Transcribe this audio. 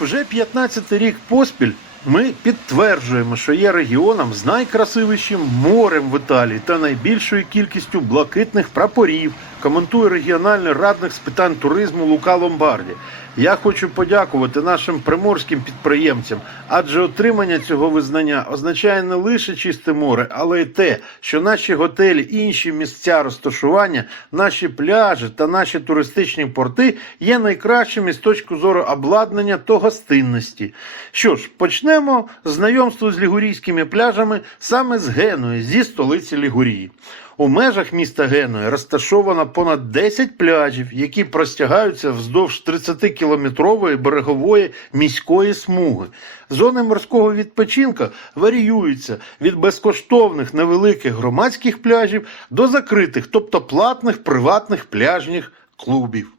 Вже 15 рік поспіль ми підтверджуємо, що є регіоном з найкрасивішим морем в Італії та найбільшою кількістю блакитних прапорів. Коментує регіональний радник з питань туризму Лука Ломбарді. Я хочу подякувати нашим приморським підприємцям, адже отримання цього визнання означає не лише чисте море, але й те, що наші готелі, інші місця розташування, наші пляжі та наші туристичні порти є найкращими з точки зору обладнання та гостинності. Що ж, почнемо знайомство з лігурійськими пляжами саме з Генуї, зі столиці Лігурії. У межах міста Генуї розташовано понад 10 пляжів, які простягаються вздовж 30-кілометрової берегової міської смуги. Зони морського відпочинку варіюються від безкоштовних невеликих громадських пляжів до закритих, тобто платних приватних пляжних клубів.